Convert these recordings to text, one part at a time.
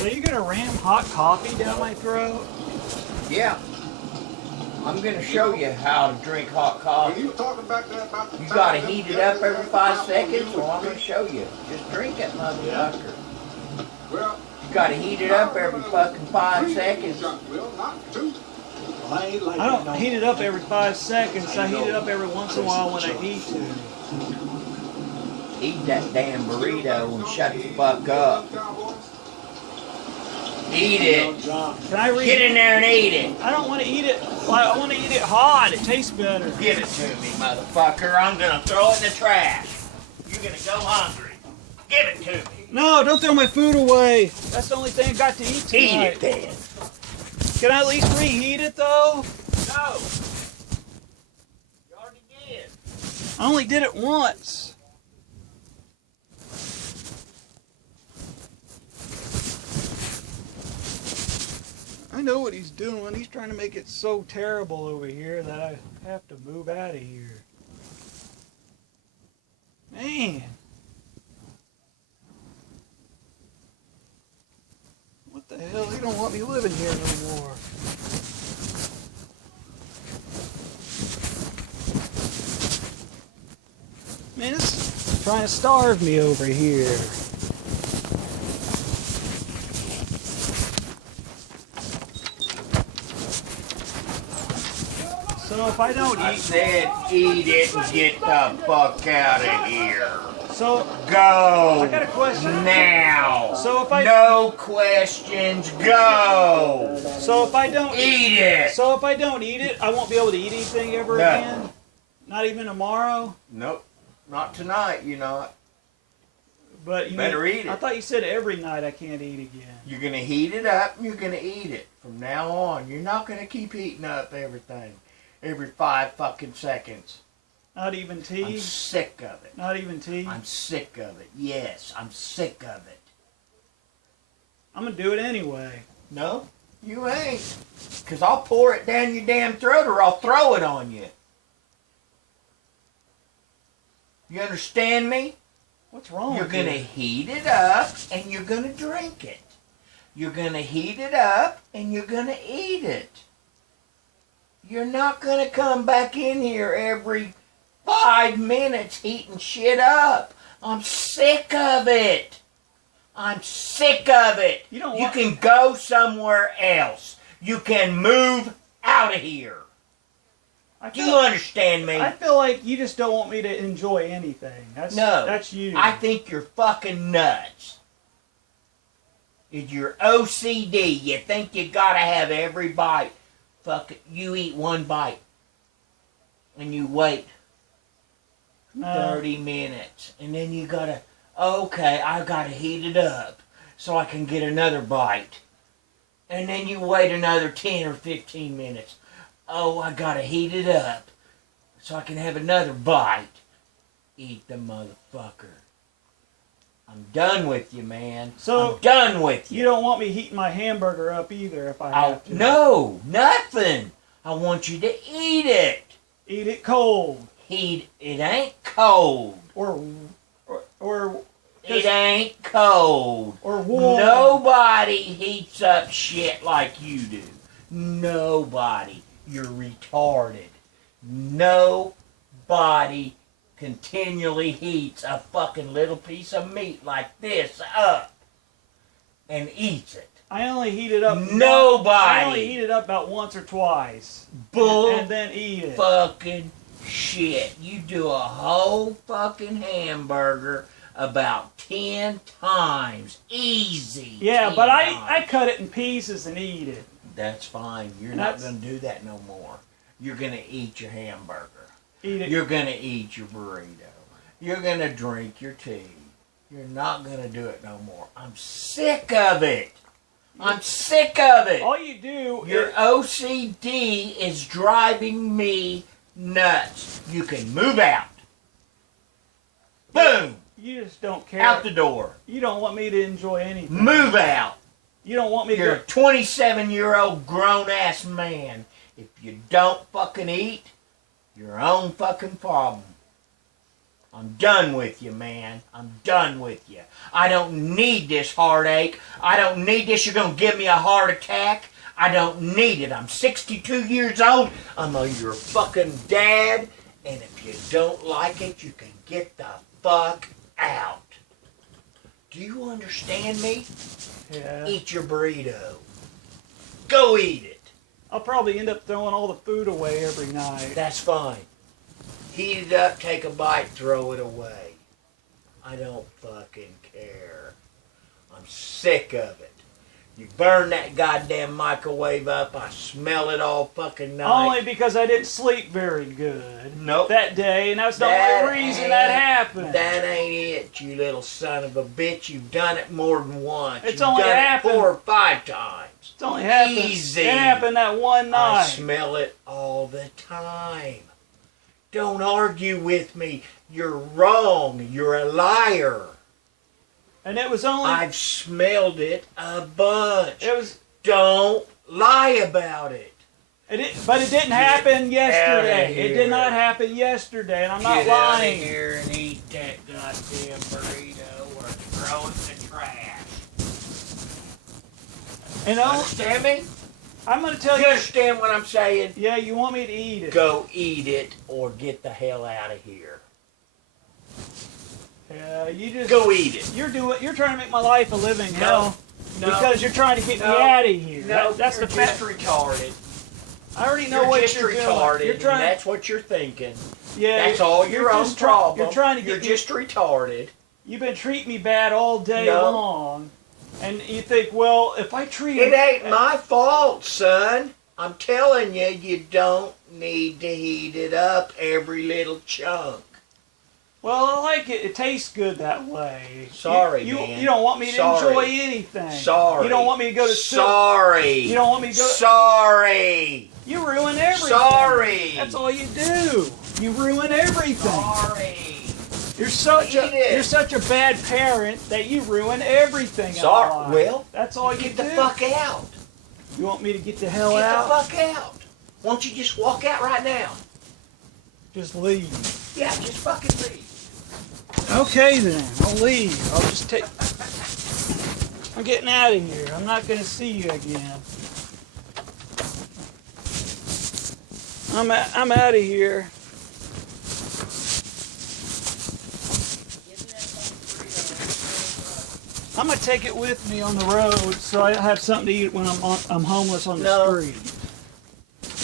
So you gonna ram hot coffee down my throat? Yeah. I'm gonna show you how to drink hot coffee. You gotta heat it up every 5 seconds, so I'm gonna show you. Just drink it, motherfucker. You gotta heat it up every fucking 5 seconds. I don't heat it up every 5 seconds. I heat it up every once in a while when I need to. Eat that damn burrito and shut the fuck up. Eat it. Can I read? Get in there and eat it. I don't want to eat it. I want to eat it hot. It tastes better. Give it to me, motherfucker. I'm gonna throw it in the trash. You're gonna go hungry. Give it to me. No, don't throw my food away. That's the only thing I got to eat tonight. Eat it then. Can I at least reheat it though? No. You already did. I only did it once. I know what he's doing. He's trying to make it so terrible over here that I have to move out of here. Man. What the hell? He don't want me living here no more. Man, this is trying to starve me over here. So if I don't I eat... said eat it and get the fuck out of here. So... Go. I got a question. Now. So if I... No questions. Go. So if I don't... Eat it. So if I don't eat it, I won't be able to eat anything ever No. again? Not even tomorrow? Nope. Not tonight, you're not. But you Better eat it. I thought you said every night I can't eat again. You're going to heat it up and you're going to eat it. From now on, you're not going to keep heating up everything. Every 5 fucking seconds. Not even tea? I'm sick of it. Not even tea? I'm sick of it. Yes, I'm sick of it. I'm going to do it anyway. No, you ain't. Because I'll pour it down your damn throat or I'll throw it on you. You understand me? What's wrong You're with going to you? heat it up and you're going to drink it. You're going to heat it up and you're going to eat it. You're not going to come back in here every 5 minutes heating shit up. I'm sick of it. I'm sick of it. You can go somewhere else. You can move out of here. Do you understand me? I feel like you just don't want me to enjoy anything. That's you. I think you're fucking nuts. It's your OCD. You think you gotta have every bite. Fuck it. You eat 1 bite. And you wait 30 minutes. And then you gotta, okay, I gotta heat it up so I can get another bite. And then you wait another 10 or 15 minutes. Oh, I gotta heat it up so I can have another bite. Eat the motherfucker. I'm done with you, man. So I'm done with you. You don't want me heating my hamburger up either if I have to. No, nothing. I want you to eat it. Eat it cold. It ain't cold. Or it ain't cold. Or warm. Nobody heats up shit like you do. Nobody. You're retarded. Nobody continually heats a fucking little piece of meat like this up and eats it. I only heat it up. Nobody. I only heat it up about once or twice. Bull. And then eat it. Fucking shit. You do a whole fucking hamburger about 10 times. Easy. Yeah, but I cut it in pieces and eat it. That's fine. You're not going to do that no more. You're going to eat your hamburger. Eat it. You're going to eat your burrito. You're going to drink your tea. You're not going to do it no more. I'm sick of it. I'm sick of it. All you do Your OCD is driving me nuts. You can move out. Boom. You just don't care. Out the door. You don't want me to enjoy anything. Move out. You don't want me to... You're a 27-year-old grown-ass man. If you don't fucking eat, your own fucking problem. I'm done with you, man. I'm done with you. I don't need this heartache. I don't need this. You're going to give me a heart attack. I don't need it. I'm 62 years old. I'm your fucking dad. And if you don't like it, you can get the fuck out. Do you understand me? Yeah. Eat your burrito. Go eat it. I'll probably end up throwing all the food away every night. That's fine. Heat it up, take a bite, throw it away. I don't fucking care. I'm sick of it. You burn that goddamn microwave up, I smell it all fucking night. Only because I didn't sleep very good Nope. that day, and that's the only reason that happened. That ain't it, you little son of a bitch. You've done it more than once. It's You've only done happened- it 4 or 5 times. It's only happened. Easy. It happened that one I night. smell it all the time. Don't argue with me. You're wrong. You're a liar. And it was only. I've smelled it a bunch. It was. Don't lie about it. But it didn't happen yesterday. outta It here. did not happen yesterday, and I'm not Get out of lying. here and eat that goddamn burrito or throw it in the trash. And Understand me? I'm going to tell You you. understand what I'm saying? Yeah, you want me to eat it. Go eat it or get the hell out of here. Yeah, you just. Go eat it. You're trying to make my life a living hell. No. Because you're trying to get me No. out of here. No, That's you're the just fact. retarded. I already know You're what just you're retarded, doing. You're and trying. that's what you're thinking. Yeah, That's all you're your own just problem. You're trying to You're get me. just retarded. You've been treating me bad all day No. long, and you think, well, if I treat It ain't my fault, son. I'm telling you, you don't need to heat it up every little chunk. Well, I like it. It tastes good that way. Sorry, you, man. You don't want me to Sorry. enjoy anything. Sorry. You don't want me to go to Sorry. You don't want me to go. Sorry. You ruin everything. Sorry. That's all you do. You ruin everything. Sorry. You're such Eat it. you're such a bad parent that you ruin everything. in Sorry. life. Well, that's all you Get do. the fuck out. You want me to get the hell Get out? the fuck out. Won't you just walk out right now? Just leave. Yeah, just fucking leave. Okay then, I'll leave. I'll just take. I'm getting out of here. I'm not gonna see you again. I'm out of here. I'm gonna take it with me on the road so I have something to eat when I'm homeless on the No. street.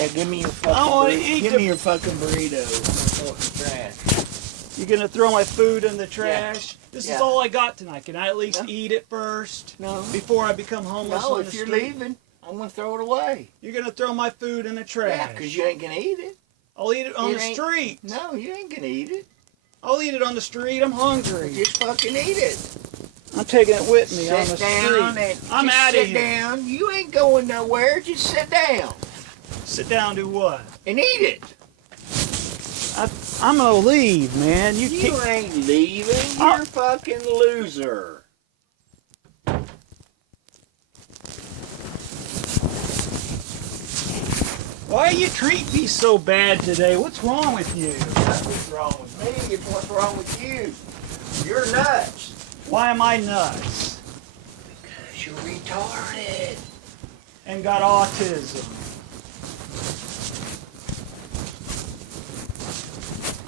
Yeah, give me your fucking I wanna eat Give the- me your fucking burrito. Throw it in the trash. You're gonna throw my food in the trash? This Yeah. is all I got tonight. Can I at least Yeah. eat it first No. before I become homeless No, on if the you're street? leaving, I'm gonna throw it away. You're gonna throw my food in the trash. Yeah, because you ain't gonna eat it. I'll eat it on It the ain't- street. No, you ain't gonna eat it. I'll eat it on the street. I'm hungry. Just fucking eat it. I'm taking it with me on the Sit down street. and I'm just out of sit here. down. You ain't going nowhere. Just sit down Sit down, do what? and eat it. I'm gonna leave, man. You You can't. ain't leaving. You're a fucking loser. Why you treat me so bad today? What's wrong with you? Nothing's wrong with me. It's what's wrong with you. You're nuts. Why am I nuts? Because you're retarded. And got autism.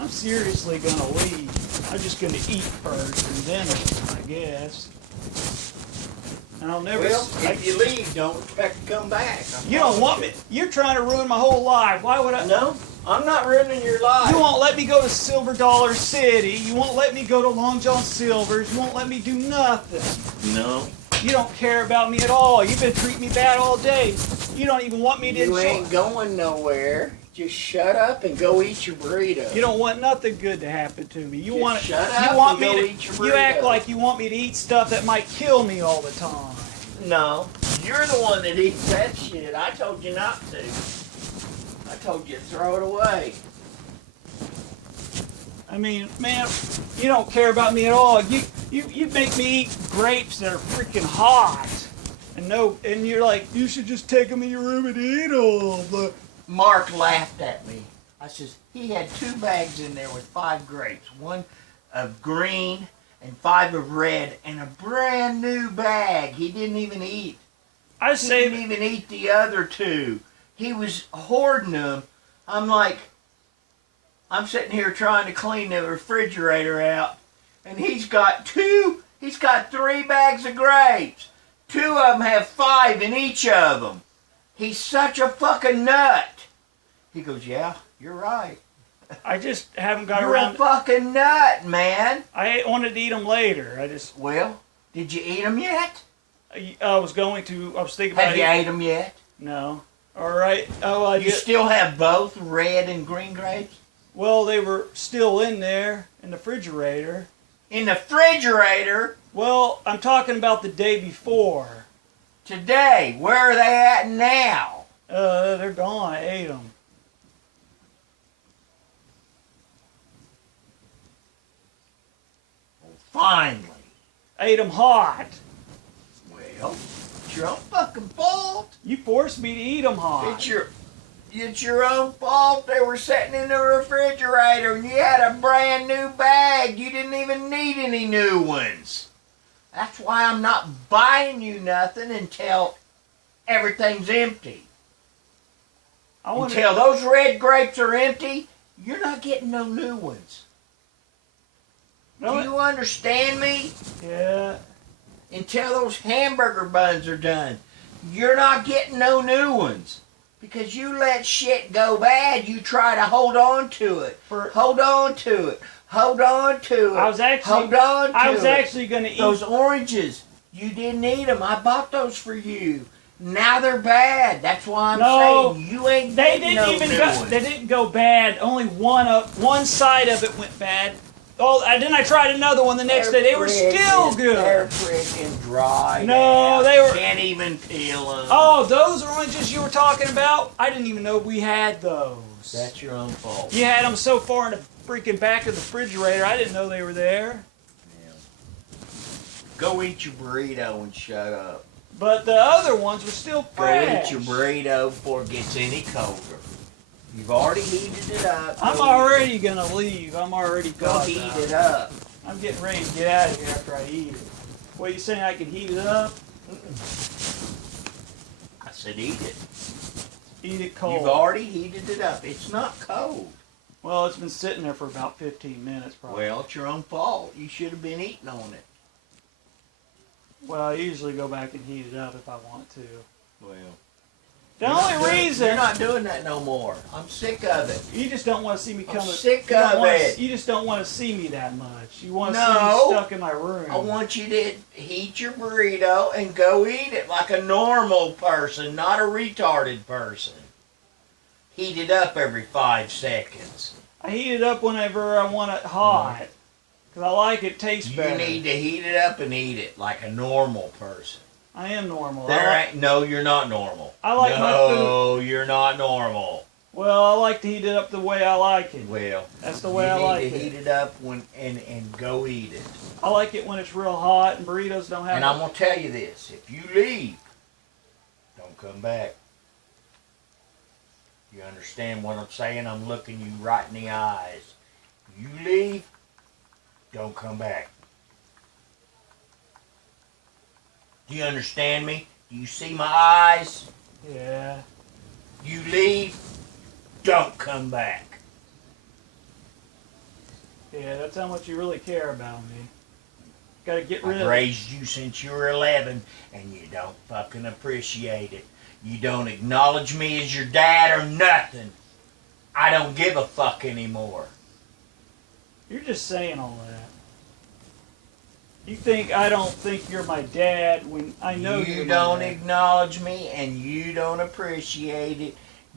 I'm seriously gonna leave. I'm just gonna eat first and then I guess. And I'll never. Well, if you leave, don't expect to come back. You don't want me. You're trying to ruin my whole life. Why would I? No, I'm not ruining your life. You won't let me go to Silver Dollar City. You won't let me go to Long John Silver's. You won't let me do nothing. No. You don't care about me at all. You've been treating me bad all day. You don't even want me to You enjoy. ain't going nowhere. Just shut up and go eat your burrito. You don't want nothing good to happen to me. You Just want shut you up want and go me eat your to. You act burrito. like you want me to eat stuff that might kill me all the time. No, you're the one that eats that shit. I told you not to. I told you to throw it away. I mean, man, you don't care about me at all. You make me eat grapes that are freaking hot, and you're like, you should just take them in your room and eat them. Mark laughed at me. I says, he had 2 bags in there with 5 grapes. One of green and 5 of red and a brand new bag. He didn't even eat. I He saved. didn't even eat the other 2. He was hoarding them. I'm like, I'm sitting here trying to clean the refrigerator out, and he's got 3 bags of grapes. 2 of them have 5 in each of them. He's such a fucking nut. He goes, yeah, you're right. I just haven't got You're around. a fucking nut, man. I wanted to eat them later. Well, did you eat them yet? I was going to. I was thinking about Have you ate them yet? No. All right. Oh, I You did. still have both red and green grapes? Well, they were still in there in the refrigerator. In the refrigerator Well, I'm talking about the day before. today. Where are they at now? They're gone. I ate them. Finally. I ate them hot. Well, it's your own fucking fault. You forced me to eat them hot. It's your own fault. They were sitting in the refrigerator and you had a brand new bag. You didn't even need any new ones. That's why I'm not buying you nothing until everything's empty. Until those red grapes are empty, you're not getting no new ones. Do you understand me? Yeah. Until those hamburger buns are done, you're not getting no new ones. Because you let shit go bad, you try to hold on to it. Hold on to it. Hold on to it. I was actually going to eat those oranges. You didn't eat them. I bought those for you. Now they're bad. That's why I'm saying you ain't They getting didn't no even new go. ones. They didn't go bad. Only one side of it went bad. Oh, and then I tried another one the next day. They were still good. They're freaking dry. No, now. they were. Can't even peel them. Oh, those oranges you were talking about? I didn't even know we had those. That's your own fault. You had them so far in the freaking back of the refrigerator. I didn't know they were there. Yeah. Go eat your burrito and shut up. But the other ones were still fresh. Go eat your burrito before it gets any colder. You've already heated it up. I'm already gonna leave. I'm already Go gone. heat it up. I'm getting ready to get out of here after I eat it. What, you saying I can heat it up? I said eat it. Eat it cold. You've already heated it up. It's not cold. Well, it's been sitting there for about 15 minutes probably. Well, it's your own fault. You should have been eating on it. Well, I usually go back and heat it up if I want to. Well, The only reason you're not doing that no more. I'm sick of it. you just don't want to see me come. Sick of it. You just don't want to see me that much. You want to see No. me stuck in my room. I want you to heat your burrito and go eat it like a normal person, not a retarded person. Heat it up every 5 seconds. I heat it up whenever I want it hot. Because I like it tastes You better. need to heat it up and eat it like a normal person. I am normal. No, you're not normal. I like my No, you're not normal. Well, I like to heat it up the way I like it. Well, That's the way I like You need to it. heat it up and go eat it. I like it when it's real hot and burritos don't have. And I'm gonna tell you this: if you leave, don't come back. You understand what I'm saying? I'm looking you right in the eyes. You leave, don't come back. Do you understand me? Do you see my eyes? Yeah. You leave, don't come back. Yeah, that's how much you really care about me. Got to get rid I've of it. raised you since you were 11, and you don't fucking appreciate it. You don't acknowledge me as your dad or nothing. I don't give a fuck anymore. You're just saying all that. You think I don't think you're my dad when I know You you're don't my dad. acknowledge me, and you don't appreciate it.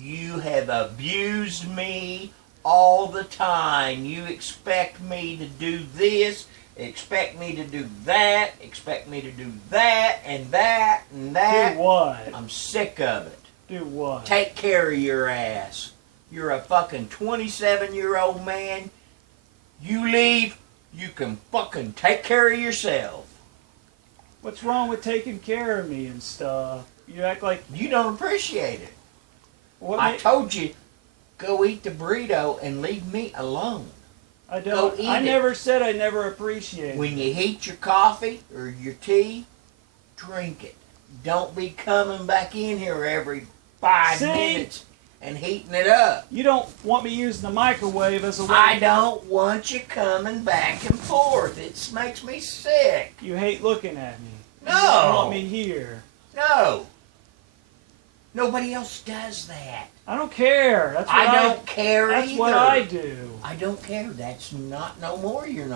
You have abused me all the time. You expect me to do this, expect me to do that, expect me to do that, and that, and that. Do what? I'm sick of it. Do what? Take care of your ass. You're a fucking 27-year-old man. You leave, you can fucking take care of yourself. What's wrong with taking care of me and stuff? You act like You don't appreciate it. what? I told you, go eat the burrito and leave me alone. I Go don't. eat I it. never said I never appreciate it. When you heat your coffee or your tea, drink it. Don't be coming back in here every 5 See? minutes and heating it up. You don't want me using the microwave as a way. I don't want you coming back and forth. It makes me sick. You hate looking at me. No. You don't want me here. No. Nobody else does that. I don't care. That's what I don't care That's either. what I do. I don't care. That's not no more. You're not.